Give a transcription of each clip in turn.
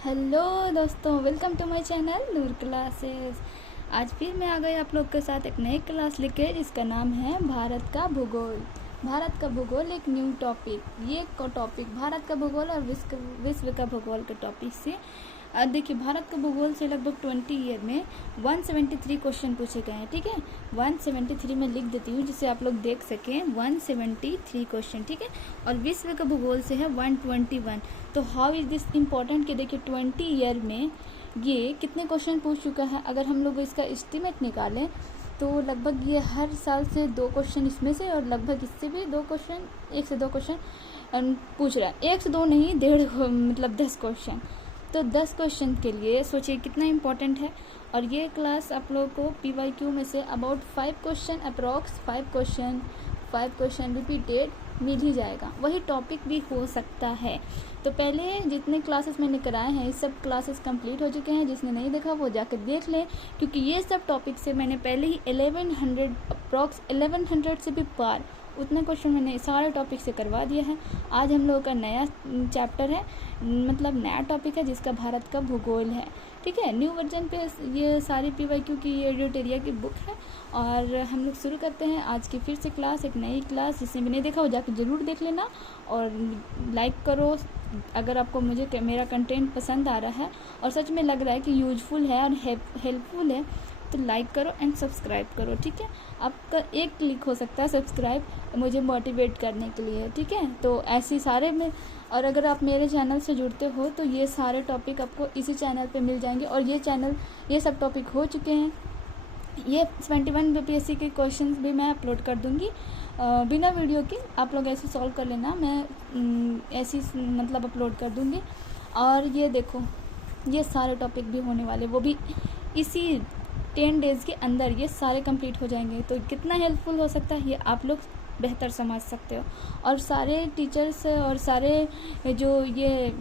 Hello दोस्तों, welcome to my channel Noor classes. आज फिर मैं आ गई आप लोग के साथ एक नई क्लास लेके, जिसका नाम है भारत का भूगोल। भारत का भूगोल एक न्यू टॉपिक। ये टॉपिक भारत का भूगोल और विश्व का भूगोल के टॉपिक से देखिए, भारत का भूगोल से लगभग 20 ईयर में 173 क्वेश्चन पूछे गए हैं। ठीक है, 173 में लिख देती हूँ जिससे आप लोग देख सकें। 173 क्वेश्चन, ठीक है। और विश्व का भूगोल से है 121। तो हाउ इज दिस इम्पोर्टेंट कि देखिए 20 ईयर में ये कितने क्वेश्चन पूछ चुका है। अगर हम लोग इसका एस्टिमेट निकालें तो लगभग ये हर साल से 2 क्वेश्चन इसमें से, और लगभग इससे भी 2 क्वेश्चन, 1 से 2 क्वेश्चन पूछ रहा है। 1 से 2 नहीं, 1.5 मतलब 10 क्वेश्चन। तो 10 क्वेश्चन के लिए सोचिए कितना इम्पोर्टेंट है। और ये क्लास आप लोगों को PYQ में से about 5 question, approx 5 question repeated मिल ही जाएगा। वही टॉपिक भी हो सकता है। तो पहले जितने क्लासेस मैंने कराए हैं, ये सब क्लासेस कंप्लीट हो चुके हैं। जिसने नहीं देखा वो जाकर देख लें, क्योंकि ये सब टॉपिक से मैंने पहले ही 1100 अप्रॉक्स 1100 से भी पार उतने क्वेश्चन मैंने सारे टॉपिक से करवा दिया है। आज हम लोगों का नया चैप्टर है, मतलब नया टॉपिक है, जिसका भारत का भूगोल है। ठीक है, न्यू वर्जन पे ये सारी PYQ की ये एडिटोरिया की बुक है। और हम लोग शुरू करते हैं आज की फिर से क्लास, एक नई क्लास। जिसने भी नहीं देखा वो जाकर ज़रूर देख लेना और लाइक करो अगर आपको मेरा कंटेंट पसंद आ रहा है और सच में लग रहा है कि यूजफुल है और हेल्पफुल है, तो लाइक करो एंड सब्सक्राइब करो। ठीक है, आपका एक क्लिक हो सकता है सब्सक्राइब मुझे मोटिवेट करने के लिए। ठीक है, तो ऐसी सारे में, और अगर आप मेरे चैनल से जुड़ते हो तो ये सारे टॉपिक आपको इसी चैनल पे मिल जाएंगे। और ये सब टॉपिक हो चुके हैं। ये 21 BPSC के क्वेश्चंस भी मैं अपलोड कर दूंगी बिना वीडियो के। आप लोग ऐसे सॉल्व कर लेना, मैं ऐसी मतलब अपलोड कर दूंगी। और ये देखो, ये सारे टॉपिक भी होने वाले, वो भी इसी 10 डेज़ के अंदर ये सारे कंप्लीट हो जाएंगे। तो कितना हेल्पफुल हो सकता है ये आप लोग बेहतर समझ सकते हो। और सारे टीचर्स और सारे जो ये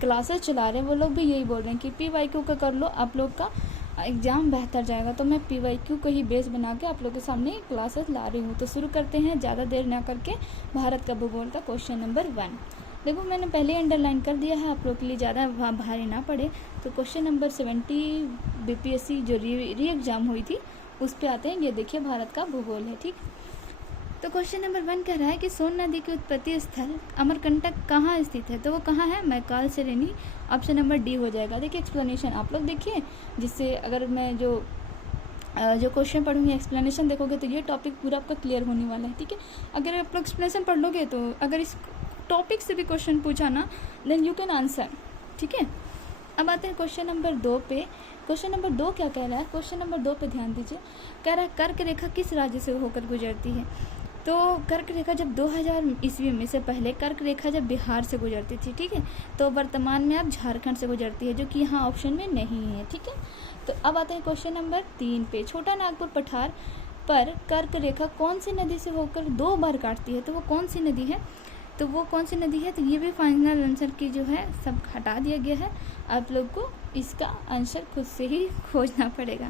क्लासेस चला रहे हैं वो लोग भी यही बोल रहे हैं कि PYQ का कर लो, आप लोग का एग्ज़ाम बेहतर जाएगा। तो मैं PYQ को ही बेस बना के आप लोगों के सामने क्लासेस ला रही हूँ। तो शुरू करते हैं ज़्यादा देर ना करके। भारत का भूगोल का क्वेश्चन नंबर 1 देखो, मैंने पहले अंडरलाइन कर दिया है आप लोग के लिए, ज़्यादा भारी ना पड़े। तो क्वेश्चन नंबर 70 BPSC जो री एग्ज़ाम हुई थी उस पर आते हैं। ये देखिए भारत का भूगोल है। ठीक, तो क्वेश्चन नंबर 1 कह रहा है कि सोन नदी की उत्पत्ति स्थल अमरकंटक कहाँ स्थित है। तो वो कहाँ है, मैकाल सेरेनी। ऑप्शन नंबर D हो जाएगा। देखिए एक्सप्लेनेशन आप लोग देखिए, जिससे अगर मैं जो क्वेश्चन पढ़ूंगी एक्सप्लेनेशन देखोगे तो ये टॉपिक पूरा आपका क्लियर होने वाला है। ठीक है, अगर आप लोग एक्सप्लेनेशन पढ़ लोगे तो अगर इस टॉपिक से भी क्वेश्चन पूछा ना, देन यू कैन आंसर। ठीक है, अब आते हैं क्वेश्चन नंबर 2 पे। क्वेश्चन नंबर 2 क्या कह रहा है, क्वेश्चन नंबर 2 पे ध्यान दीजिए। कह रहा है कर्क रेखा किस राज्य से होकर गुजरती है। तो कर्क रेखा जब 2000 ईस्वी में से पहले कर्क रेखा जब बिहार से गुजरती थी, ठीक है, तो वर्तमान में अब झारखंड से गुजरती है, जो कि यहाँ ऑप्शन में नहीं है। ठीक है, तो अब आते हैं क्वेश्चन नंबर 3 पे। छोटा नागपुर पठार पर कर्क रेखा कौन सी नदी से होकर 2 बार काटती है। तो वो कौन सी नदी है, तो वो कौन सी नदी है। तो ये भी फाइनल आंसर की जो है सब हटा दिया गया है। आप लोग को इसका आंसर खुद से ही खोजना पड़ेगा।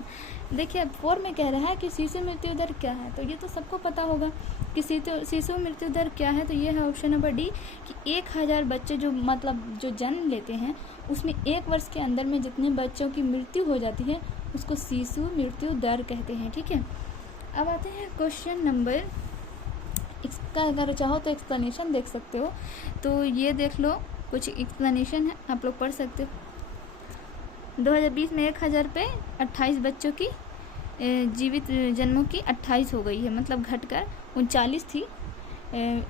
देखिए अब 4 में कह रहा है कि शिशु मृत्यु दर क्या है। तो ये तो सबको पता होगा कि शिशु मृत्यु दर क्या है। तो ये है ऑप्शन नंबर D कि 1000 बच्चे जो जो जन्म लेते हैं उसमें 1 वर्ष के अंदर में जितने बच्चों की मृत्यु हो जाती है उसको शिशु मृत्यु दर कहते हैं। ठीक है, अब आते हैं क्वेश्चन नंबर, इसका अगर चाहो तो एक्सप्लेनेशन देख सकते हो। तो ये देख लो, कुछ एक्सप्लेनेशन है, आप लोग पढ़ सकते हो। 2020 में 1000 पे 28 बच्चों की जीवित जन्मों की 28 हो गई है, मतलब घटकर 39 थी।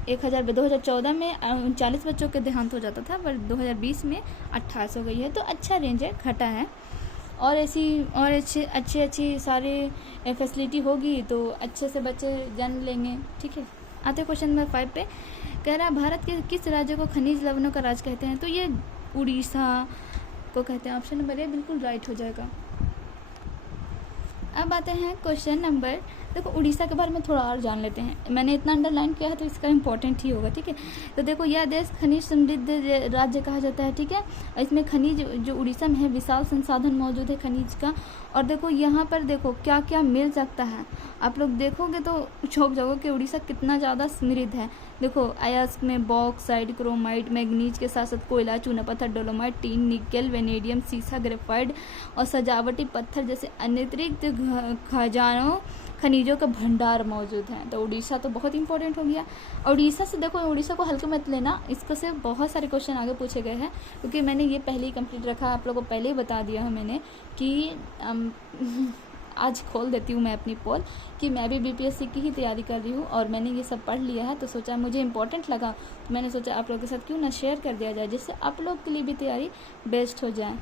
1000 पे 2014 में 39 बच्चों के देहांत हो जाता था, पर 2020 में 28 हो गई है। तो अच्छा रेंज है, घटा है। और ऐसी और अच्छी सारी फैसिलिटी होगी तो अच्छे से बच्चे जन्म लेंगे। ठीक है, आते क्वेश्चन नंबर 5 पे। कह रहा है भारत के किस राज्य को खनिज लवणों का राज्य कहते हैं। तो ये उड़ीसा को कहते हैं। ऑप्शन नंबर A बिल्कुल राइट हो जाएगा। अब आते हैं क्वेश्चन नंबर देखो उड़ीसा के बारे में थोड़ा और जान लेते हैं, मैंने इतना अंडरलाइन किया है तो इसका इम्पोर्टेंट ही होगा, ठीक है। तो देखो यह देश खनिज समृद्ध राज्य कहा जाता है, ठीक है। इसमें खनिज जो उड़ीसा में है विशाल संसाधन मौजूद है खनिज का। और देखो यहाँ पर देखो क्या क्या मिल सकता है, आप लोग देखोगे तो चौंक जाओगे कि उड़ीसा कितना ज़्यादा समृद्ध है। देखो अयस्क में बॉक्साइट, क्रोमाइट, मैग्नीज के साथ साथ कोयला, चूना पत्थर, डोलोमाइट, टीन, निकेल, वेनेडियम, सीसा, ग्रेफाइट और सजावटी पत्थर जैसे अतिरिक्त खजानों खनिजों का भंडार मौजूद है। तो उड़ीसा तो बहुत इंपॉर्टेंट हो गया। और उड़ीसा से देखो, उड़ीसा को हल्के मत लेना, इसको से बहुत सारे क्वेश्चन आगे पूछे गए हैं, क्योंकि मैंने ये पहले ही कंप्लीट रखा, आप लोगों को पहले ही बता दिया है मैंने कि आज खोल देती हूँ मैं अपनी पोल कि मैं भी बीपीएससी की ही तैयारी कर रही हूँ और मैंने ये सब पढ़ लिया है। तो सोचा मुझे इम्पोर्टेंट लगा, तो मैंने सोचा आप लोगों के साथ क्यों ना शेयर कर दिया जाए, जिससे आप लोग के लिए भी तैयारी बेस्ट हो जाए।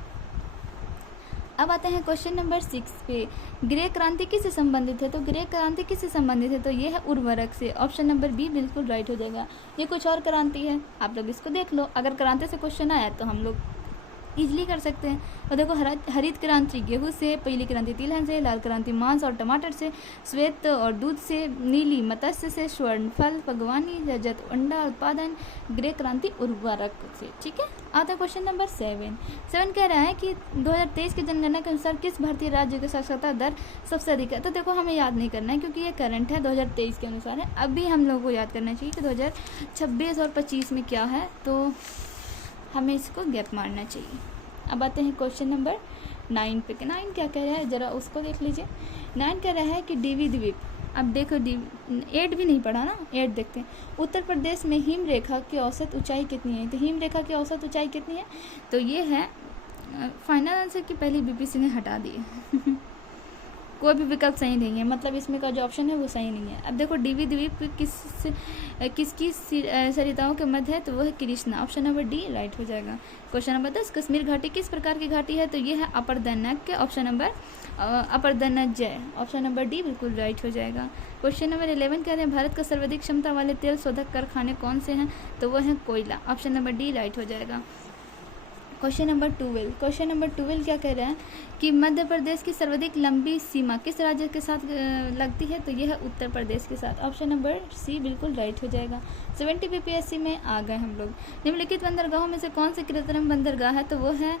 अब आते हैं क्वेश्चन नंबर 6 पे। ग्रे क्रांति किससे संबंधित है? तो ग्रे क्रांति किससे संबंधित है? तो ये है उर्वरक से। ऑप्शन नंबर बी बिल्कुल राइट हो जाएगा। ये कुछ और क्रांति है, आप लोग इसको देख लो, अगर क्रांति से क्वेश्चन आया तो हम लोग इजीली कर सकते हैं। और देखो हरित क्रांति गेहूं से, पीली क्रांति तिलहन से, लाल क्रांति मांस और टमाटर से, श्वेत और दूध से, नीली मत्स्य से, स्वर्ण फल, बागवानी, रजत अंडा उत्पादन, ग्रे क्रांति उर्वरक से, ठीक है। आता है क्वेश्चन नंबर 7 कह रहा है कि 2023 की जनगणना के अनुसार किस भारतीय राज्य की साक्षरता दर सबसे अधिक है? तो देखो हमें याद नहीं करना है क्योंकि ये करंट है, 2023 के अनुसार है। अभी हम लोग को याद करना चाहिए कि 2026 और 25 में क्या है, तो हमें इसको गैप मारना चाहिए। अब आते हैं क्वेश्चन नंबर 9 पे। 9 क्या कह रहा है ज़रा उसको देख लीजिए। 9 कह रहा है कि डीवी द्वीप, अब देखो 8 भी नहीं पढ़ा ना, 8 देखते हैं। उत्तर प्रदेश में हिम रेखा की औसत ऊंचाई कितनी है? तो हिम रेखा की औसत ऊंचाई कितनी है? तो ये है फाइनल आंसर की पहली बीपीसी ने हटा दी है कोई भी विकल्प सही नहीं है, मतलब इसमें का जो ऑप्शन है वो सही नहीं है। अब देखो डीवी द्वीप किसकी सरिताओं के मध्य है? तो वो है Krishna. Option number D right हो जाएगा। क्वेश्चन नंबर 10 कश्मीर घाटी किस प्रकार की घाटी है? तो ये है अपर दन्नक, ऑप्शन नंबर अपर दन्नजय, ऑप्शन नंबर डी बिल्कुल राइट हो जाएगा। क्वेश्चन नंबर 11 कह रहे हैं भारत का सर्वाधिक क्षमता वाले तेल शोधक कारखाने कौन से हैं? तो वो है कोयला, ऑप्शन नंबर डी राइट हो जाएगा। क्वेश्चन नंबर 12 क्या कह रहा है कि मध्य प्रदेश की सर्वाधिक लंबी सीमा किस राज्य के साथ लगती है? तो यह है उत्तर प्रदेश के साथ, ऑप्शन नंबर सी बिल्कुल राइट हो जाएगा। 70 बीपीएससी में आ गए हम लोग। निम्नलिखित बंदरगाहों में से कौन सी कृत्रिम बंदरगाह है? तो वो है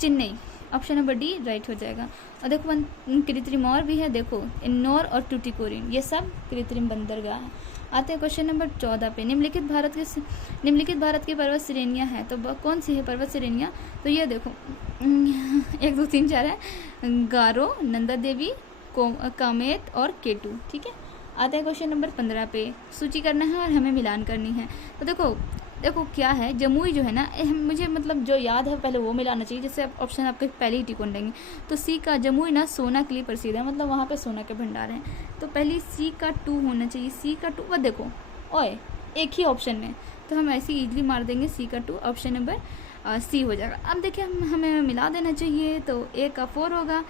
Chennai, option number D right हो जाएगा। और देखो कृत्रिम और भी है, देखो इन्नौर और टूटिकोरिन, ये सब कृत्रिम बंदरगाह है। आते हैं क्वेश्चन नंबर 14 पे। निम्नलिखित भारत की पर्वत श्रेणियाँ हैं, तो कौन सी है पर्वत श्रेणियाँ? तो ये देखो 1 2 3 4 है, गारो, नंदा देवी, कामेत और केटू, ठीक है। आते हैं क्वेश्चन नंबर 15 पे। सूची करना है और हमें मिलान करनी है। तो देखो क्या है, जमुई जो है ना, मुझे मतलब जो याद है पहले वो मिलाना चाहिए, जिससे ऑप्शन आपके पहले ही टिक लेंगे। तो सी का जमुई ना सोना के लिए प्रसिद्ध है, मतलब वहाँ पे सोना के भंडार हैं, तो पहले सी का 2 होना चाहिए। सी का 2 वो देखो ओए एक ही ऑप्शन में, तो हम ऐसे इजीली मार देंगे सी का 2, ऑप्शन नंबर सी हो जाएगा। अब देखिए हमें मिला देना चाहिए, तो ए का 4 होगा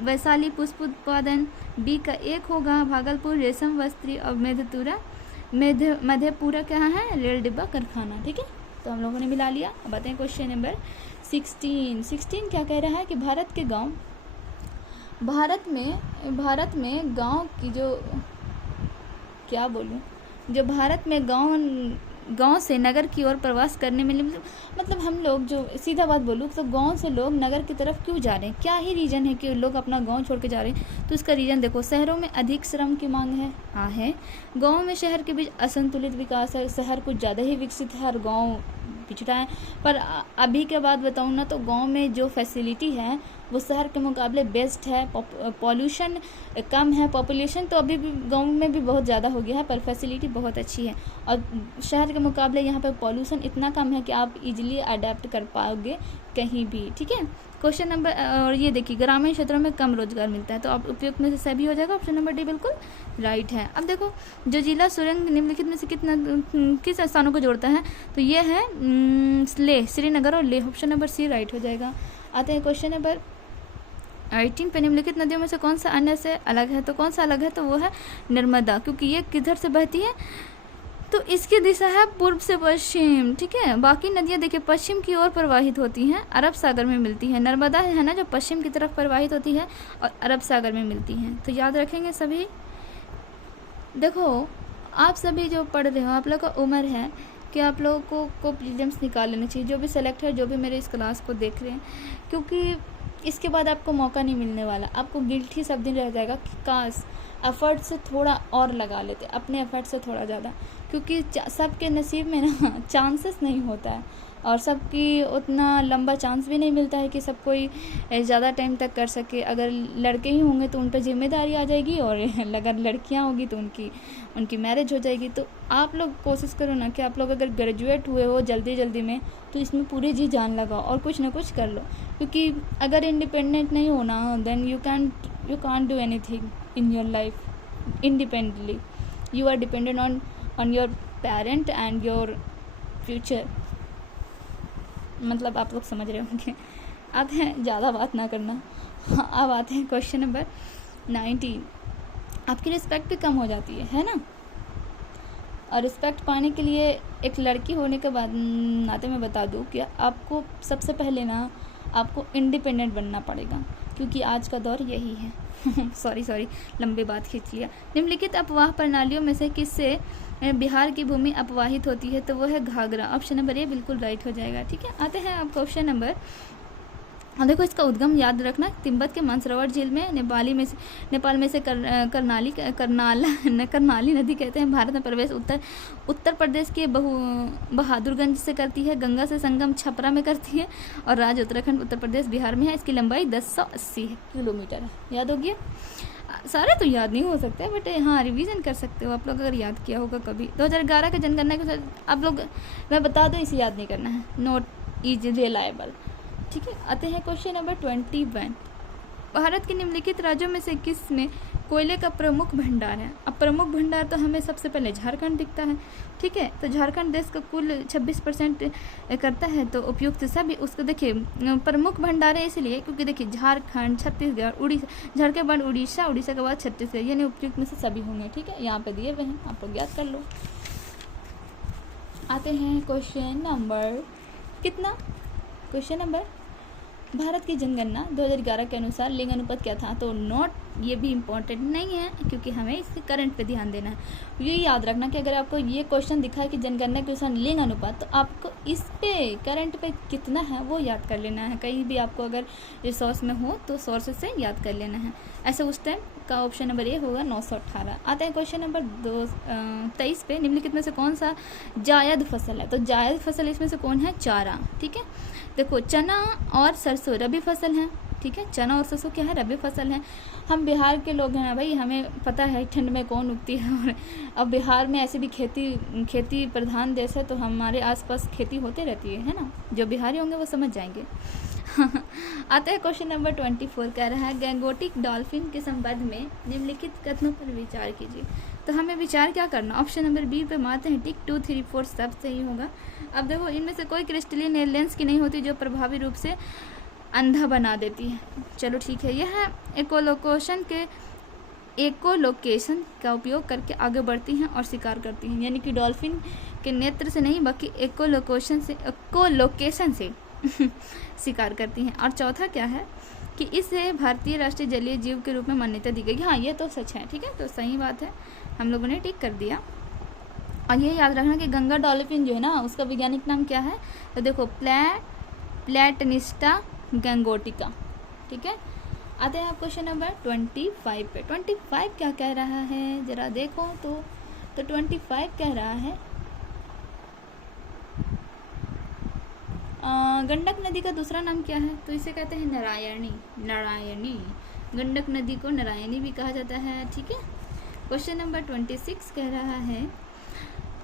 वैशाली पुष्प उत्पादन, बी का 1 होगा भागलपुर रेशम वस्त्री और मधेपुरा क्या है रेल डिब्बा कारखाना, ठीक है। तो हम लोगों ने मिला लिया। अब आते हैं क्वेश्चन नंबर 16 क्या कह रहा है कि भारत में गांव की जो क्या बोलूं, जो भारत में गांव से नगर की ओर प्रवास करने में मतलब हम लोग जो सीधा बात बोलूँ तो गांव से लोग नगर की तरफ क्यों जा रहे हैं, क्या ही रीज़न है कि लोग अपना गांव छोड़ के जा रहे हैं? तो इसका रीज़न देखो, शहरों में अधिक श्रम की मांग है, हाँ है। गांव में शहर के बीच असंतुलित विकास है, शहर कुछ ज़्यादा ही विकसित है और गाँव पिछड़ा है। पर अभी के बाद बताऊँ ना, तो गाँव में जो फैसिलिटी है वो शहर के मुकाबले बेस्ट है। पॉल्यूशन कम है, पॉपुलेशन तो अभी भी गांव में भी बहुत ज़्यादा हो गया है, पर फैसिलिटी बहुत अच्छी है। और शहर के मुकाबले यहाँ पर पॉल्यूशन इतना कम है कि आप इजीली अडेप्ट कर पाओगे कहीं भी, ठीक है। क्वेश्चन नंबर और ये देखिए ग्रामीण क्षेत्रों में कम रोजगार मिलता है, तो आप उपयुक्त में से सभी हो जाएगा, ऑप्शन नंबर डी बिल्कुल राइट है। अब देखो जो जिला सुरंग निम्नलिखित में से किस स्थानों को जोड़ता है? तो ये है लेह, श्रीनगर और Leh, option number C right हो जाएगा। आते हैं क्वेश्चन नंबर 18 पे। निम्नलिखित नदियों में से कौन सा अन्य से अलग है? तो कौन सा अलग है? तो वो है नर्मदा, क्योंकि ये किधर से बहती है? तो इसकी दिशा है पूर्व से पश्चिम, ठीक है। बाकी नदियाँ देखिए पश्चिम की ओर प्रवाहित होती हैं, अरब सागर में मिलती है। नर्मदा है ना जो पश्चिम की तरफ प्रवाहित होती है और अरब सागर में मिलती हैं। तो याद रखेंगे सभी। देखो आप सभी जो पढ़ रहे हो, आप लोग का उम्र है कि आप लोगों को प्रीलिम्स निकाल लेना चाहिए, जो भी सेलेक्ट है, जो भी मेरे इस क्लास को देख रहे हैं, क्योंकि इसके बाद आपको मौका नहीं मिलने वाला। आपको गिल्ट ही सब दिन रह जाएगा कि काश एफर्ट से थोड़ा और लगा लेते, अपने एफर्ट से थोड़ा ज़्यादा, क्योंकि सबके नसीब में ना चांसेस नहीं होता है और सबकी उतना लंबा चांस भी नहीं मिलता है कि सब कोई ज़्यादा टाइम तक कर सके। अगर लड़के ही होंगे तो उन पर जिम्मेदारी आ जाएगी और अगर लड़कियां होगी तो उनकी मैरिज हो जाएगी। तो आप लोग कोशिश करो ना कि आप लोग अगर ग्रेजुएट हुए हो जल्दी में तो इसमें पूरी जी जान लगाओ और कुछ ना कुछ कर लो, क्योंकि अगर इंडिपेंडेंट नहीं होना then you can't do anything in your life independently. You are dependent on your parent and your future. मतलब आप लोग समझ रहे होंगे। आते हैं, ज़्यादा बात ना करना। हाँ, अब आते हैं क्वेश्चन नंबर 19। आपकी रिस्पेक्ट भी कम हो जाती है ना। और रिस्पेक्ट पाने के लिए एक लड़की होने के बाद नाते मैं बता दूं कि आपको सबसे पहले ना आपको इंडिपेंडेंट बनना पड़ेगा, क्योंकि आज का दौर यही है। सॉरी लंबी बात खींच लिया। निम्नलिखित अपवाह प्रणालियों में से किससे बिहार की भूमि अपवाहित होती है? तो वो है घाघरा। ऑप्शन नंबर ए बिल्कुल राइट हो जाएगा, ठीक है। आते हैं आप क्वेश्चन नंबर, और देखो इसका उद्गम याद रखना, तिब्बत के मानसरोवर झील में, नेपाल में से करनाली नदी कहते हैं। भारत में प्रवेश उत्तर प्रदेश के बहादुरगंज से करती है। गंगा से संगम छपरा में करती है और राज्य उत्तराखंड उत्तर प्रदेश बिहार में है। इसकी लंबाई 1080 किलोमीटर है। याद हो गया? सारे तो याद नहीं हो सकते बट हाँ रिवीजन कर सकते हो आप लोग अगर याद किया होगा कभी। 2011 का जनगणना के साथ आप लोग, मैं बता दूं इसे याद नहीं करना है, नोट इज रिलायबल, ठीक है। आते हैं क्वेश्चन नंबर 21। भारत के निम्नलिखित राज्यों में से किस में कोयले का प्रमुख भंडार है? अब प्रमुख भंडार तो हमें सबसे पहले झारखंड दिखता है, ठीक है। तो झारखंड देश का कुल 26% करता है। तो उपयुक्त सभी उसको देखिए प्रमुख भंडार है इसलिए क्योंकि देखिए झारखंड, छत्तीसगढ़, उड़ीसा, झारखंड के बाद उड़ीसा, उड़ीसा के बाद छत्तीसगढ़, यानी उपयुक्त में से सभी होंगे, ठीक है। यहाँ पे दिए हुए हैं, आप लोग याद कर लो। आते हैं क्वेश्चन नंबर कितना, क्वेश्चन नंबर, भारत की जनगणना 2011 के अनुसार लिंग अनुपात क्या था? तो नोट, ये भी इम्पोर्टेंट नहीं है क्योंकि हमें इसके करंट पे ध्यान देना है। ये याद रखना कि अगर आपको ये क्वेश्चन दिखा है कि जनगणना के अनुसार लिंग अनुपात, तो आपको इस पे करंट पे कितना है वो याद कर लेना है। कहीं भी आपको अगर रिसोर्स में हो तो सोर्स से याद कर लेना है। ऐसे उस टाइम का ऑप्शन नंबर ए होगा 918। आते हैं क्वेश्चन नंबर 23 पे, निम्नलिखित में से कौन सा जायद फसल है? तो जायद फसल इसमें से कौन है? चारा, ठीक है। देखो चना और सरसों रबी फसल है, ठीक है। चना और सरसों क्या है? रबी फसल है। हम बिहार के लोग हैं ना भाई, हमें पता है ठंड में कौन उगती है। और अब बिहार में ऐसे भी खेती प्रधान देश है तो हमारे आसपास खेती होती रहती है ना। जो बिहारी होंगे वो समझ जाएंगे। आते हैं क्वेश्चन नंबर 24, कह रहा है गैंगोटिक डॉल्फिन के संबंध में निम्नलिखित कथनों पर विचार कीजिए। तो हमें विचार क्या करना? ऑप्शन नंबर बी पे मारते हैं टिक, 2, 3, 4 सब सही होगा। अब देखो इनमें से कोई क्रिस्टलीन लेंस की नहीं होती जो प्रभावी रूप से अंधा बना देती है। चलो ठीक है, यह एकोलोकेशन का उपयोग करके आगे बढ़ती हैं और शिकार करती हैं, यानी कि डॉल्फिन के नेत्र से नहीं बल्कि एकोलोकेशन से शिकार करती हैं। और चौथा क्या है कि इसे भारतीय राष्ट्रीय जलीय जीव के रूप में मान्यता दी गई। हाँ ये तो सच है, ठीक है, तो सही बात है, हम लोगों ने टिक कर दिया। और ये याद रखना कि गंगा डॉल्फिन जो है ना उसका वैज्ञानिक नाम क्या है? तो देखो प्लेटनिस्टा गैंगोटिका, ठीक है। आते हैं आप क्वेश्चन नंबर 25 पे। 25 क्या कह रहा है जरा देखो तो 25 कह रहा है गंडक नदी का दूसरा नाम क्या है? तो इसे कहते हैं नारायणी। गंडक नदी को नारायणी भी कहा जाता है, ठीक है। क्वेश्चन नंबर 26 कह रहा है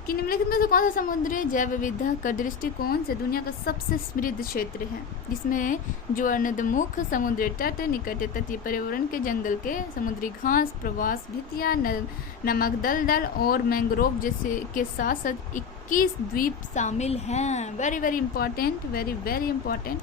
कि निम्नलिखित में से कौन सा समुद्री जैव विविधता का दृष्टिकोण से दुनिया का सबसे समृद्ध क्षेत्र है, जिसमें जो नदमुख, समुद्री तट, निकट तटीय पर्यावरण के जंगल के समुद्री घास, प्रवास भित्तियां, नमक दलदल और मैंग्रोव जैसे के साथ साथ 21 द्वीप शामिल हैं। Very very important, very very important.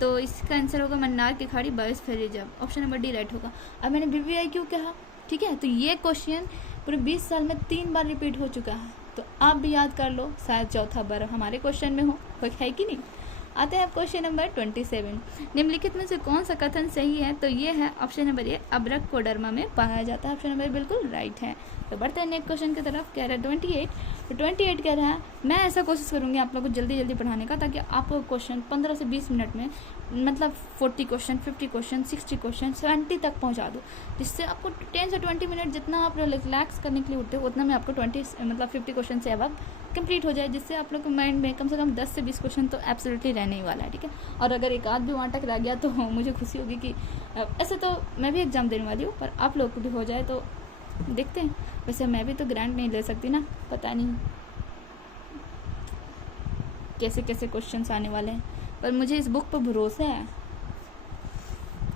तो इसका आंसर होगा मन्नार की खाड़ी, biosphere reserve. Option number D right होगा। अब मैंने BBI क्यों कहा, ठीक है, तो ये क्वेश्चन पूरे 20 साल में 3 बार रिपीट हो चुका है। तो आप भी याद कर लो, शायद चौथा बार हमारे क्वेश्चन में हो, है कि नहीं। आते हैं क्वेश्चन नंबर 27। निम्नलिखित में से कौन सा कथन सही है? तो ये है ऑप्शन नंबर ए, अब्रक कोडरमा में पाया जाता है। ऑप्शन नंबर बिल्कुल राइट है। तो बढ़ते हैं नेक्स्ट क्वेश्चन की तरफ। कह रहा है 28। तो 28 कह रहा है, मैं ऐसा कोशिश करूँगी आप लोगों को जल्दी जल्दी पढ़ाने का, ताकि आपको क्वेश्चन 15 से 20 मिनट में मतलब 40 क्वेश्चन, 50 क्वेश्चन, 60 क्वेश्चन, 70 तक पहुँचा दूँ, जिससे आपको 10 से 20 मिनट जितना आप रिलैक्स करने के लिए उठते हो उतना मैं आपको 50 क्वेश्चन से अब कंप्लीट हो जाए, जिससे आप लोग के माइंड में कम से कम 10 से 20 क्वेश्चन तो एब्सोल्युटली रहने ही वाला है, ठीक है। और अगर एक आध भी वहाँ तक रह गया तो मुझे खुशी होगी कि ऐसे तो मैं भी एग्ज़ाम देने वाली हूँ, पर आप लोग को भी हो जाए तो देखते हैं। वैसे मैं भी तो ग्रांट नहीं ले सकती ना, पता नहीं कैसे कैसे क्वेश्चंस आने वाले हैं, पर मुझे इस बुक पर भरोसा है।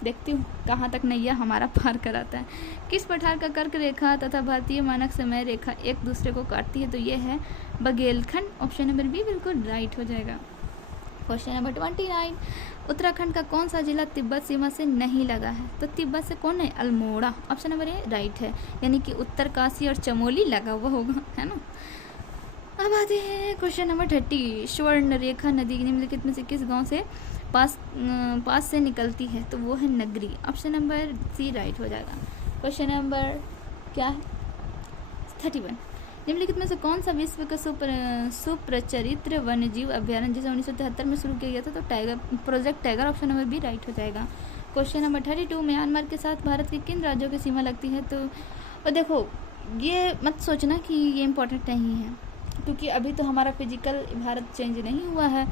देखती हूँ कहाँ तक नैया हमारा पार कराता है। किस प्रकार का कर्क रेखा तथा भारतीय मानक समय रेखा एक दूसरे को काटती है? तो ये है बघेलखंड। ऑप्शन नंबर बी बिल्कुल राइट हो जाएगा। Question number 29। उत्तराखंड का कौन सा जिला तिब्बत सीमा से नहीं लगा है? तो तिब्बत से कौन है? Almora. Option number A right है, यानी कि उत्तरकाशी और चमोली लगा हुआ होगा, है ना। अब आते हैं क्वेश्चन नंबर 30। स्वर्ण रेखा नदी निम्नलिखित में से किस गांव से पास से निकलती है? तो वो है नगरी। ऑप्शन नंबर सी राइट हो जाएगा। क्वेश्चन नंबर क्या है? 31। निम्नलिखित में से कौन सा विश्व का सुप्रचरित वन्यजीव अभ्यारण्य जिसे 1973 में शुरू किया गया था? तो tiger, project tiger. Option number B right हो जाएगा। Question number 32। म्यांमार के साथ भारत के किन राज्यों की सीमा लगती है? तो देखो, ये मत सोचना कि ये इम्पोर्टेंट नहीं है, क्योंकि अभी तो हमारा फिजिकल भारत चेंज नहीं हुआ है।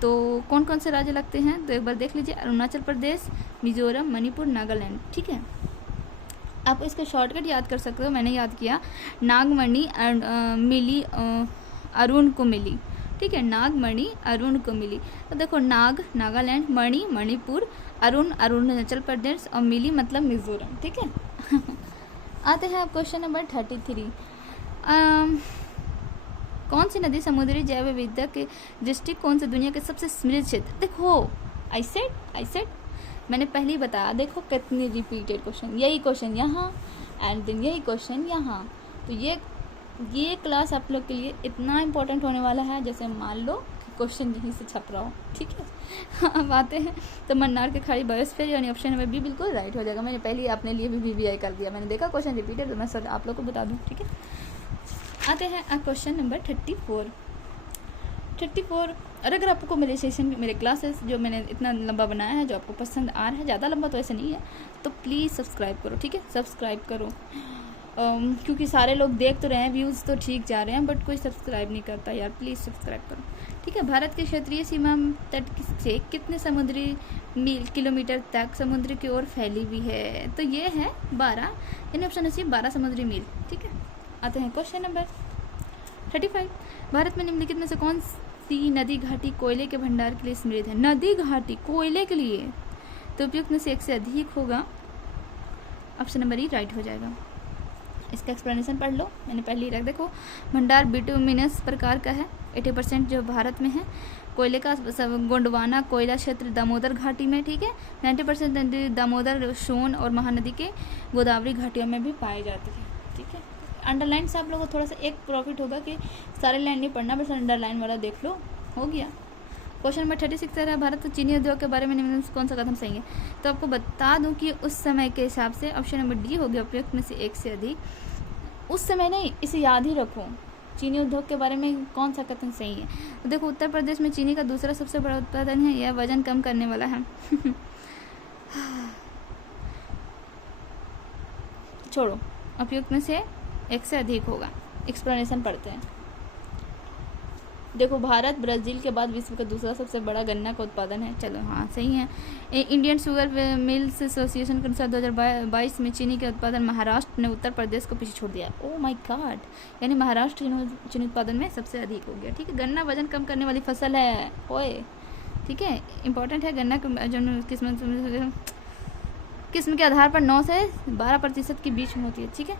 तो कौन कौन से राज्य लगते हैं तो एक बार देख लीजिए। अरुणाचल प्रदेश, मिजोरम, मणिपुर, नागालैंड, ठीक है। आप इसका शॉर्टकट याद कर सकते हो, मैंने याद किया। नागमणि मिली अरुण को मिली, ठीक है। नागमणि अरुण को मिली। तो देखो, नाग नागालैंड, मणि मणिपुर, अरुण अरुणाचल प्रदेश और मिली मतलब मिजोरम, ठीक है। आते हैं अब क्वेश्चन नंबर 33। कौन सी नदी समुद्री जैव विविधता के दृष्टिकोण से दुनिया के सबसे समृद्ध क्षेत्र? देखो, आई सेड मैंने पहले ही बताया। देखो कितनी रिपीटेड क्वेश्चन, यही क्वेश्चन यहाँ एंड देन यही क्वेश्चन यहाँ। तो ये क्लास आप लोग के लिए इतना इम्पोर्टेंट होने वाला है, जैसे मान लो कि क्वेश्चन यहीं से छप रहा हो, ठीक है। अब आते हैं तो मन्नार के खाड़ी बायोस्फीयर, यानी ऑप्शन नंबर बी बिल्कुल राइट हो जाएगा। मैंने पहले ही अपने लिए भी VVI कर दिया, मैंने देखा क्वेश्चन रिपीटेड तो मैं सर आप लोग को बता दूँ, ठीक है। आते हैं अब क्वेश्चन नंबर 34। और अगर आपको मेरे सेशन, मेरे क्लासेस जो मैंने इतना लंबा बनाया है, जो आपको पसंद आ रहा है, ज़्यादा लंबा तो ऐसे नहीं है, तो प्लीज़ सब्सक्राइब करो, ठीक है। सब्सक्राइब करो, क्योंकि सारे लोग देख तो रहे हैं, व्यूज़ तो ठीक जा रहे हैं, बट कोई सब्सक्राइब नहीं करता यार। प्लीज़ सब्सक्राइब करो, ठीक है। भारत के क्षेत्रीय सीमा तट से कितने समुद्री किलोमीटर तक समुद्र की ओर फैली हुई है? तो ये है 12, यानी ऑप्शन है सी 12 समुद्री मील, ठीक है। आते हैं क्वेश्चन नंबर 35। भारत में निम्नलिखित में से कौन सी नदी घाटी कोयले के भंडार के लिए समृद्ध है? नदी घाटी कोयले के लिए, तो उपयुक्त में से एक से अधिक होगा। ऑप्शन नंबर ई राइट हो जाएगा। इसका एक्सप्लेनेशन पढ़ लो, मैंने पहले ही रख। देखो, भंडार बिटुमिनस प्रकार का है, 80% जो भारत में है। कोयले का गोंडवाना कोयला क्षेत्र दामोदर घाटी में, ठीक है। 90% दामोदर, सोन और महानदी के गोदावरी घाटियों में भी पाई जाती है, ठीक है। अंडरलाइन से आप लोगों को थोड़ा सा एक प्रॉफिट होगा कि सारे लाइन नहीं पढ़ना, बस अंडरलाइन वाला देख लो, हो गया। क्वेश्चन नंबर 36 है, भारत और चीनी उद्योग के बारे में निम्न कौन सा कथन सही है? तो आपको बता दूं कि उस समय के हिसाब से ऑप्शन नंबर डी हो गया, उपयुक्त में से एक से अधिक। उस समय नहीं, इसे याद ही रखो। चीनी उद्योग के बारे में कौन सा कथन सही है? तो देखो, उत्तर प्रदेश में चीनी का दूसरा सबसे बड़ा उत्पादन है, यह वजन कम करने वाला है। छोड़ो, उपयुक्त में से एक से अधिक होगा। एक्सप्लेनेशन पढ़ते हैं। देखो, भारत ब्राज़ील के बाद विश्व का दूसरा सबसे बड़ा गन्ना का उत्पादन है। चलो हाँ सही है। इंडियन शुगर मिल्स एसोसिएशन के अनुसार 2022 में चीनी के उत्पादन महाराष्ट्र ने उत्तर प्रदेश को पीछे छोड़ दिया। ओह माय गॉड, यानी महाराष्ट्र चीनी उत्पादन में सबसे अधिक हो गया, ठीक है। गन्ना वजन कम करने वाली फसल है, ओए, ठीक है। इंपॉर्टेंट है। गन्ना जो किस्म के आधार पर 9 से 12% के बीच में होती है, ठीक है।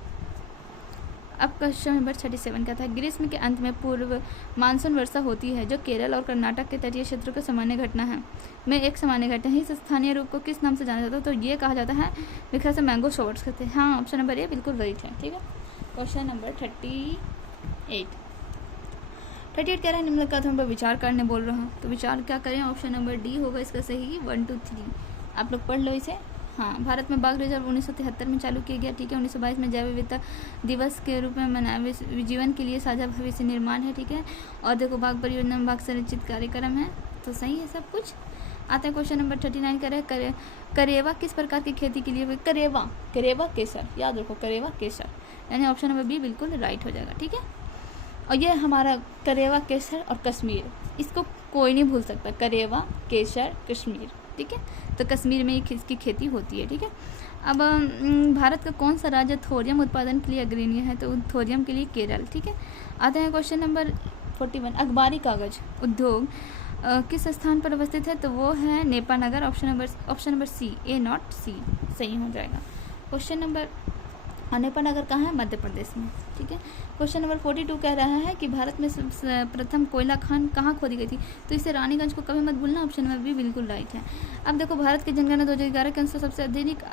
अब क्वेश्चन नंबर 37 का था, ग्रीष्म के अंत में पूर्व मानसून वर्षा होती है, जो केरल और कर्नाटक के तटीय क्षेत्रों की सामान्य घटना है। में एक सामान्य घटना है। इस स्थानीय रूप को किस नाम से जाना जाता है? तो ये कहा जाता है, मेरे ख्याल से मैंगो शॉवर्स कहते हैं। हाँ, ऑप्शन नंबर ए बिल्कुल राइट है, ठीक है। Question number 38। 38 कह रहा है निम्नलिखित हम पर विचार करने बोल रहा हूँ, तो विचार क्या करें, ऑप्शन नंबर डी होगा इसका सही, 1 2 3। आप लोग पढ़ लो इसे। हाँ, भारत में बाघ रिजर्व 1973 में चालू किया गया, ठीक है। 1922 में जैव विविधता दिवस के रूप में मनाया, जीवन के लिए साझा भविष्य निर्माण है, ठीक है। और देखो बाघ परियोजना में बाघ संरक्षित कार्यक्रम है, तो सही है सब कुछ। आता है क्वेश्चन नंबर 39 करें, करेवा किस प्रकार की खेती के लिए, करेवा केसर, याद रखो करेवा केसर, यानी ऑप्शन नंबर बी बिल्कुल राइट हो जाएगा, ठीक है। और ये हमारा करेवा केसर और कश्मीर, इसको कोई नहीं भूल सकता, करेवा केसर कश्मीर, ठीक है। तो कश्मीर में इसकी खेती होती है, ठीक है। अब भारत का कौन सा राज्य थोरियम उत्पादन के लिए अग्रणी है, तो थोरियम के लिए केरल, ठीक है। आते हैं क्वेश्चन नंबर 41, अखबारी कागज उद्योग किस स्थान पर अवस्थित है, तो वो है Nepanagar, option number C, A0 C सही हो जाएगा। क्वेश्चन नंबर नेपानगर कहाँ है, मध्य प्रदेश में, ठीक है। क्वेश्चन नंबर 42 कह रहा है कि भारत में प्रथम कोयला खान कहाँ खोदी गई थी, तो इसे रानीगंज को कभी मत भूलना, ऑप्शन नंबर बी बिल्कुल राइट है। अब देखो भारत की जनगणना 2011 के अनुसार सबसे अधिक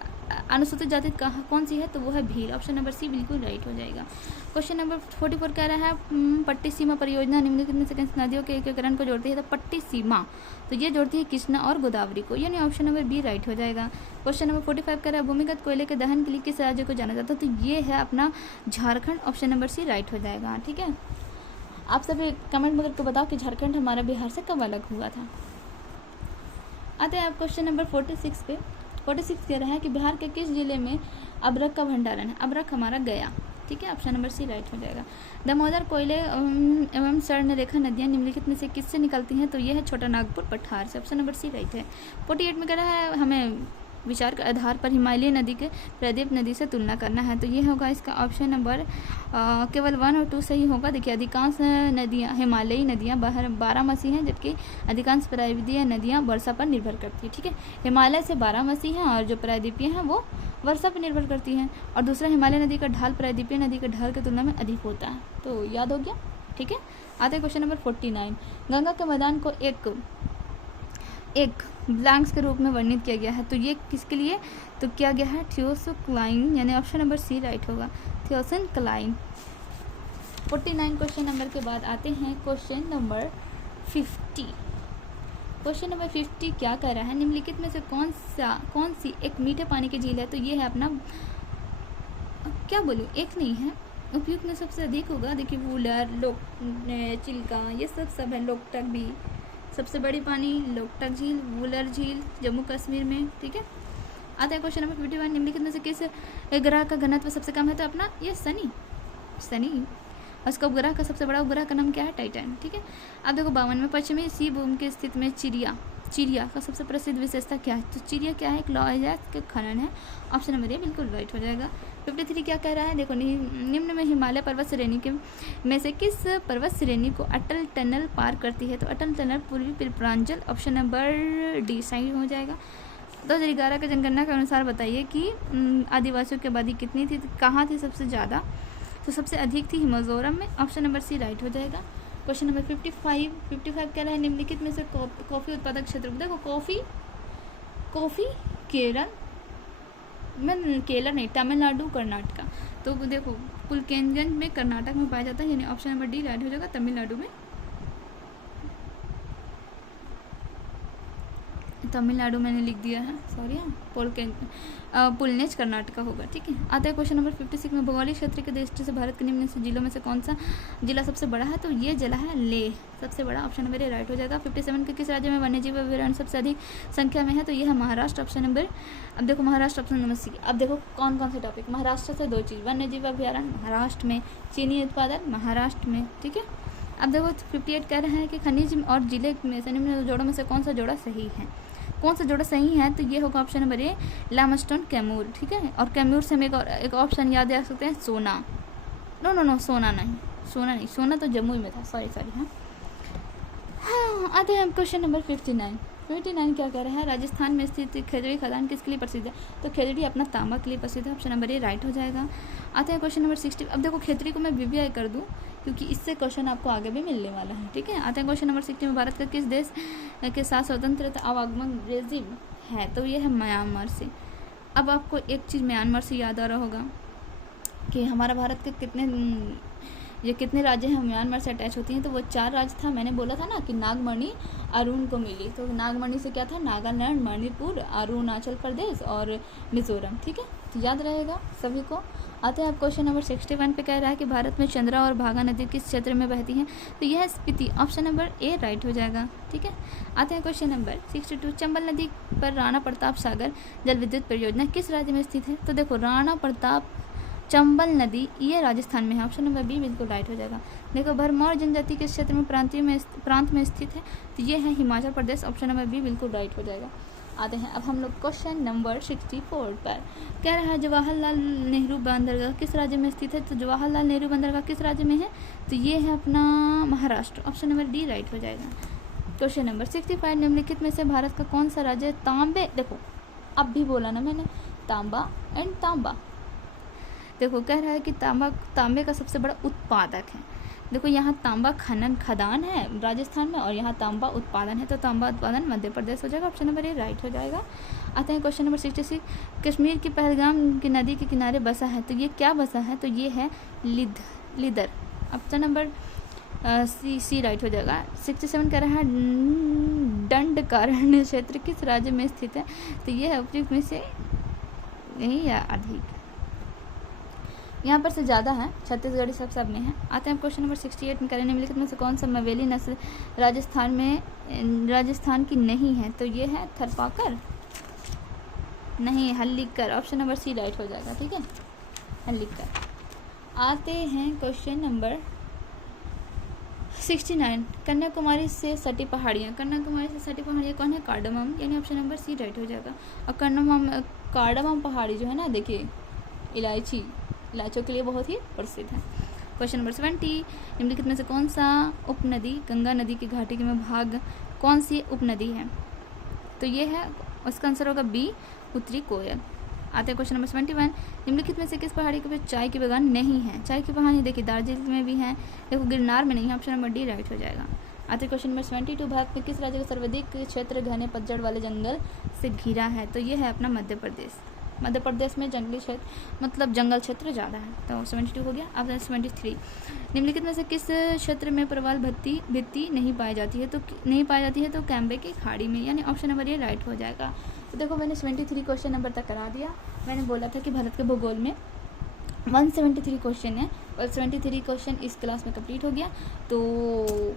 अनुसूचित जाति कौन सी है, तो वो है भील, ऑप्शन नंबर सी बिल्कुल राइट हो जाएगा। क्वेश्चन नंबर 44 कह रहा है पट्टी सीमा परियोजना निम्नलिखित में से किन नदियों के एकीकरण को जोड़ती है, तो पट्टी सीमा, तो ये जोड़ती है कृष्णा और गोदावरी को, यानी ऑप्शन नंबर बी राइट हो जाएगा। क्वेश्चन नंबर 45 कह रहा है भूमिगत कोयले के दहन के लिए किस राज्य को जाना जाता है, तो ये है अपना Jharkhand, option number C right हो जाएगा, ठीक है। आप सभी कमेंट में करके बताओ कि झारखंड हमारा बिहार से कब अलग हुआ था। आते हैं आप क्वेश्चन नंबर 46 पे। 46 कह रहा है कि बिहार के किस जिले में अबरक का भंडारण है, अबरक हमारा गया, ठीक है, ऑप्शन नंबर सी राइट हो जाएगा। दामोदर कोयले एवं स्वर्ण रेखा नदियाँ निम्नलिखित में से किससे निकलती हैं, तो ये है छोटा नागपुर पठार से, ऑप्शन नंबर सी राइट है। 48 में कह रहा है हमें विचार के आधार पर हिमालय नदी के प्रदीप नदी से तुलना करना है, तो ये होगा इसका ऑप्शन नंबर केवल 1 और 2 सही होगा। देखिए अधिकांश नदियाँ हिमालयी नदियाँ बारहमासी हैं, जबकि अधिकांश प्रायद्वीपीय नदियाँ वर्षा पर निर्भर करती है, ठीक है। हिमालय से बारहमासी हैं और जो प्रायद्वीपीय हैं वो वर्षा पर निर्भर करती हैं, और दूसरा हिमालय नदी का ढाल प्रायद्वीपीय नदी के ढाल की तुलना में अधिक होता है, तो याद हो गया, ठीक है। आते हैं क्वेश्चन नंबर 49, गंगा के मैदान को एक ब्लैंक्स के रूप में वर्णित किया गया है, तो ये किसके लिए तो किया गया है, थियोसोक्लाइन, यानी ऑप्शन नंबर सी राइट होगा, थियोसनक्लाइन। 49 क्वेश्चन नंबर के बाद आते हैं क्वेश्चन नंबर 50। क्वेश्चन नंबर 50 क्या कह रहा है, निम्नलिखित में से कौन सी एक मीठे पानी की झील है, तो ये है अपना, क्या बोलूँ, एक नहीं है, उपयुक्त में सबसे अधिक होगा। देखिए वूलर, चिल्का, ये सब है, लोकटक भी, सबसे बड़ी पानी लोकटक झील, वूलर झील जम्मू कश्मीर में, ठीक है। आता है क्वेश्चन नंबर 51, निम्नलिखित में से किस ग्रह का घनत्व सबसे कम है, तो अपना ये शनि, उसका उपग्रह का सबसे बड़ा उपग्रह का नाम क्या है, टाइटन, ठीक है। अब देखो 52 में पश्चिमी सी भूमि की स्थिति में चिड़िया का सबसे प्रसिद्ध विशेषता क्या है, तो चिड़िया क्या है, एक लौह के खनन है, ऑप्शन नंबर ए बिल्कुल राइट हो जाएगा। 53 क्या कह रहा है, देखो निम्न में हिमालय पर्वत श्रेणी के में से किस पर्वत श्रेणी को अटल टनल पार करती है, तो अटल टनल पूर्वी पिरप्रांचल, ऑप्शन नंबर डी सही हो जाएगा। 2011 की जनगणना के अनुसार बताइए कि आदिवासियों की आबादी कितनी थी, कहाँ थी सबसे ज़्यादा, तो सबसे अधिक थी मिजोरम में, ऑप्शन नंबर सी राइट हो जाएगा। क्वेश्चन नंबर 55 कह रहा है निम्नलिखित में से कॉफ़ी उत्पादक क्षेत्र, देखो कॉफ़ी केरल नहीं, तमिलनाडु कर्नाटका, तो देखो पुलकेनगंज में कर्नाटक में पाया जाता है, यानी ऑप्शन नंबर डी राइट हो जाएगा, तमिलनाडु मैंने लिख दिया है, सॉरी, पुलनेज कर्नाटका होगा, ठीक है। आता है क्वेश्चन नंबर 56 में भौगोलिक क्षेत्र के दृष्टि से भारत के निम्न से जिलों में से कौन सा जिला सबसे बड़ा है, तो ये जिला है लेह, सबसे बड़ा, ऑप्शन नंबर ए राइट हो जाएगा। 57 के किस राज्य में वन्यजीव अभयारण्य सबसे अधिक संख्या में है, तो ये है महाराष्ट्र, ऑप्शन नंबर, अब देखो महाराष्ट्र ऑप्शन नंबर सी। अब देखो कौन कौन से टॉपिक, महाराष्ट्र से 2 चीज़, वन्यजीव अभयारण्य महाराष्ट्र में, चीनी उत्पादन महाराष्ट्र में, ठीक है। अब देखो 58 कह रहे हैं कि खनिज और जिले में से निम्न जोड़ों में से कौन सा जोड़ा सही है, कौन सा जोड़ा सही है, तो ये होगा option number A limestone Kaimur, ठीक है। और कैमूर से हम एक ऑप्शन याद रख सकते हैं, सोना, नो सोना नहीं, सोना तो जम्मू में था, सॉरी हाँ। आते हैं क्वेश्चन नंबर 59 क्या कह रहा है, राजस्थान में स्थित खेजड़ी खदान किसके लिए प्रसिद्ध है, तो खेजड़ी अपना तांबा के लिए प्रसिद्ध है, ऑप्शन नंबर ए राइट हो जाएगा। आते हैं क्वेश्चन नंबर 60। अब देखो खेजड़ी को मैं वीवीआई कर दूं क्योंकि इससे क्वेश्चन आपको आगे भी मिलने वाला है, ठीक है। आते हैं क्वेश्चन नंबर 60 में भारत का किस देश के साथ स्वतंत्रता आवागमन रेजिम है, तो ये है म्यांमार से। अब आपको एक चीज़ म्यांमार से याद आ रहा होगा कि हमारा भारत के कितने ये कितने राज्य हैं म्यांमार से अटैच होती हैं, तो वो 4 राज्य था। मैंने बोला था ना कि नागमणि अरुण को मिली, तो नागमणि से क्या था, नागालैंड, मणिपुर, अरुणाचल प्रदेश और मिजोरम। ठीक है, तो याद रहेगा सभी को। आते हैं आप क्वेश्चन नंबर 61 पे, कह रहा है कि भारत में चंद्रा और भागा नदी किस क्षेत्र में बहती हैं, तो यह Spiti, option number A right हो जाएगा। ठीक है, आते हैं क्वेश्चन नंबर 62, चंबल नदी पर राणा प्रताप सागर जल विद्युत परियोजना किस राज्य में स्थित है, तो देखो राणा प्रताप चंबल नदी ये राजस्थान में है, ऑप्शन नंबर बी बिल्कुल राइट हो जाएगा। देखो भरमौर जनजाति किस क्षेत्र में प्रांत में स्थित है, तो ये है Himachal Pradesh, option number B बिल्कुल राइट हो जाएगा। आते हैं अब हम लोग क्वेश्चन नंबर 64 पर, कह रहा है जवाहरलाल नेहरू बंदरगाह किस राज्य में स्थित है, तो जवाहरलाल नेहरू बंदरगाह किस राज्य में है, तो ये है अपना Maharashtra, option number D right हो जाएगा। क्वेश्चन नंबर 65, निम्नलिखित में से भारत का कौन सा राज्य तांबे, देखो अब भी बोला ना मैंने, तांबा एंड तांबा, देखो कह रहा है कि तांबे का सबसे बड़ा उत्पादक है। देखो यहाँ तांबा खदान है राजस्थान में और यहाँ तांबा उत्पादन है, तो तांबा उत्पादन मध्य प्रदेश हो जाएगा, ऑप्शन नंबर ए राइट हो जाएगा। आते हैं क्वेश्चन नंबर 66, कश्मीर की पहलगाम की नदी के किनारे बसा है, तो ये क्या बसा है, तो ये है Lidder, option number C right हो जाएगा। 67 कह रहा है दंडकारण्य क्षेत्र किस राज्य में स्थित है, तो ये है उपयुक्त में से नहीं या अधिक, यहाँ पर से ज़्यादा है, छत्तीसगढ़ सब में है। आते हैं क्वेश्चन नंबर 68 में, करें निम्नलिखित में से कौन सा मवेली नस्ल राजस्थान की नहीं है, तो ये है थरपाकर, नहीं Hallikar, option number C right हो जाएगा। ठीक है, हल्लीकर। आते हैं क्वेश्चन नंबर 69, कन्याकुमारी से सटी पहाड़ियाँ, कन्याकुमारी से सटी पहाड़ियाँ कौन है, कार्डमम, यानी ऑप्शन नंबर सी राइट हो जाएगा। और कार्डमम पहाड़ी जो है ना, देखिए इलायचियों के लिए बहुत ही प्रसिद्ध है। क्वेश्चन नंबर 70, निम्नलिखित में से कौन सा उपनदी गंगा नदी की घाटी में भाग कौन सी उपनदी है, तो ये है, उसका आंसर होगा बी उत्तरी कोयल। आते हैं क्वेश्चन नंबर 71, निम्नलिखित में से किस पहाड़ी के ऊपर चाय की बागान नहीं है, चाय की पहाड़ी देखिए दार्जिलिंग में भी है, देखो गिरनार में नहीं है, ऑप्शन नंबर डी राइट हो जाएगा। आते हैं क्वेश्चन नंबर 72, भारत में किस राज्य का सर्वाधिक क्षेत्र घने पतझड़ वाले जंगल से घिरा है, तो ये है अपना मध्य प्रदेश। मध्य प्रदेश में जंगली क्षेत्र मतलब जंगल क्षेत्र ज़्यादा है, तो 72 हो गया। अब 73, निम्नलिखित में से किस क्षेत्र में प्रवाल भित्ति नहीं पाई जाती है, तो कैम्बे की खाड़ी में, यानी ऑप्शन नंबर ये राइट हो जाएगा। तो देखो मैंने 73 क्वेश्चन नंबर तक करा दिया। मैंने बोला था कि भारत के भूगोल में 173 क्वेश्चन है और 73 क्वेश्चन इस क्लास में कंप्लीट हो गया। तो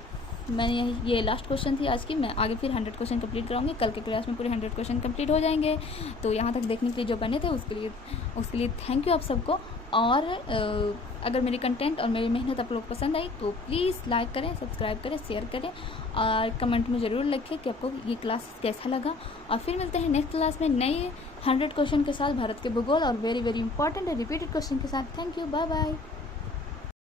मैंने ये लास्ट क्वेश्चन थी आज की, मैं आगे फिर 100 क्वेश्चन कंप्लीट कराऊंगी, कल के क्लास में पूरे 100 क्वेश्चन कंप्लीट हो जाएंगे। तो यहाँ तक देखने के लिए जो बने थे उसके लिए थैंक यू आप सबको। और अगर मेरी कंटेंट और मेरी मेहनत आप लोग पसंद आई तो प्लीज़ लाइक करें, सब्सक्राइब करें, शेयर करें और कमेंट में ज़रूर लिखें कि आपको ये क्लास कैसा लगा। और फिर मिलते हैं नेक्स्ट क्लास में नए 100 क्वेश्चन के साथ, भारत के भूगोल और very very important repeated question के साथ। Thank you, bye bye.